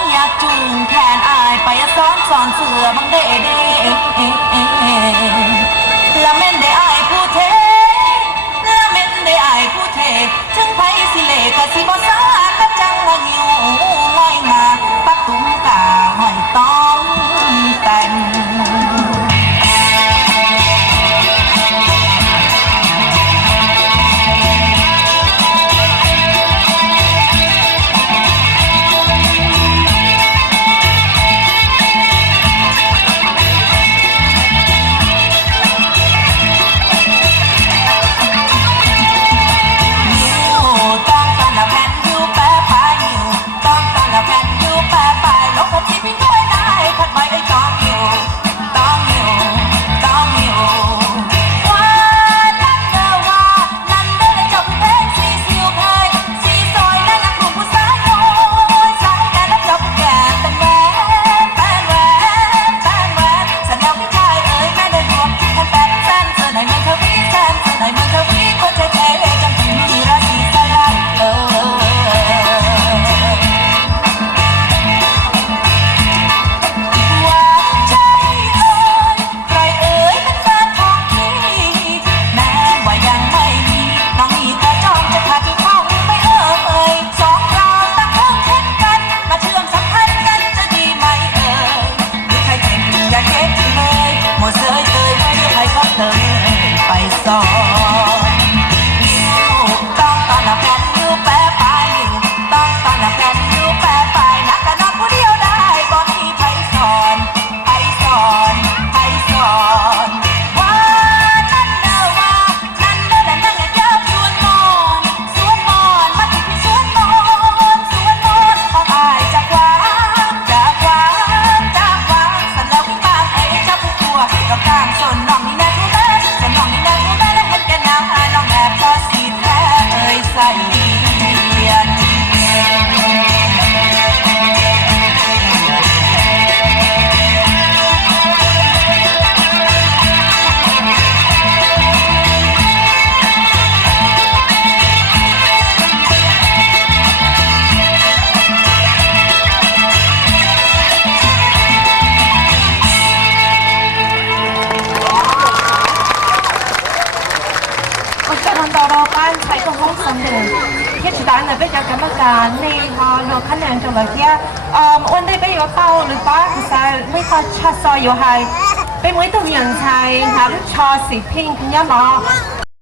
งอยากจูงแขนอายไปซ้อนเสือบังเด้เด้ละเม่นได้อายผู้เทละเม่นได้อายผู้เทถึงไผสิเลก็สิบ่สาก็จังว่าหิวง่อยมาปักตุ้มกาหอยต้องแต่งbây giờ cảm ơn cả này họ được khán giả trong lời kiaวันนี้ไปอยู่เป้าหรือป้าคือใช่ไม่ค่อยชอบซอยอยู่ไฮไปเหมือนตัวอย่างชายทั้งชอสีพิงค์ขึ้นยาหมอ